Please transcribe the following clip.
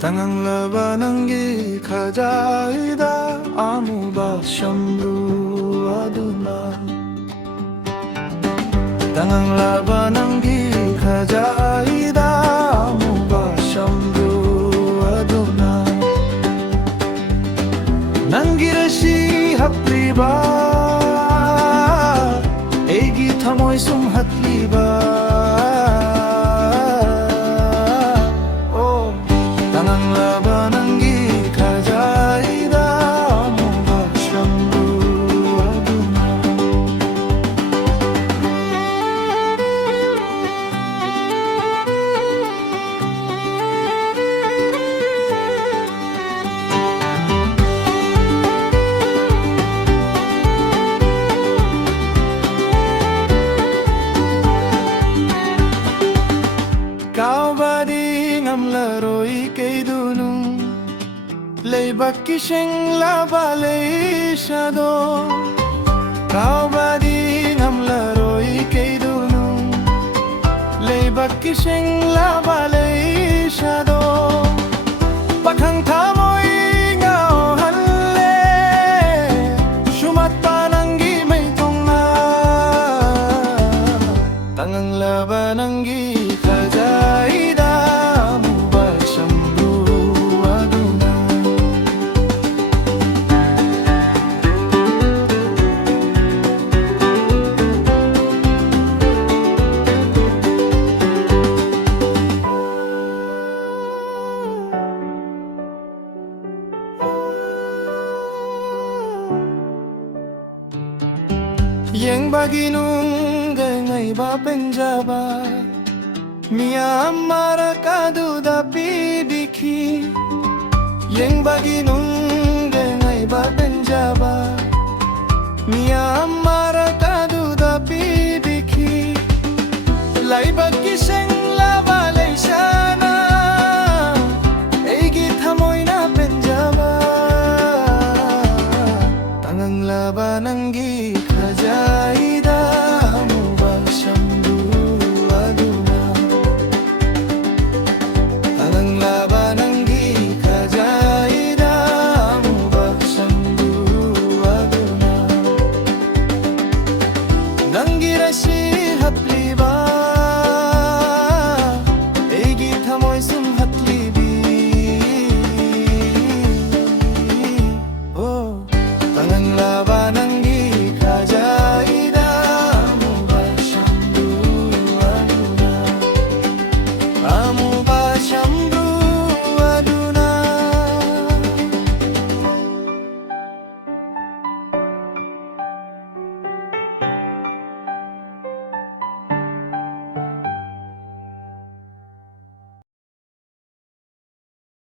Tangang labananggi kajaida amu ba syamru aduna. Tangang labananggi kajaida amu ba syamru aduna. Nangirashi hapliba egi thamoy sumhatliba. Kau bading am laroi kay dunung Leibak kiseng labalay syado. Kau bading am laroi kay dunung Leibak kiseng labalay syado. Pakhang tamoy ngao hanle Syumat pananggi may tonga. Tangang labananggi kajaida amu ba syamru aduna. Yang baginung ngay ba penjaba Mia amara kadu dapi diki. Yang baginung ngay ba penjaba Mia amara kadu dapi diki. Lai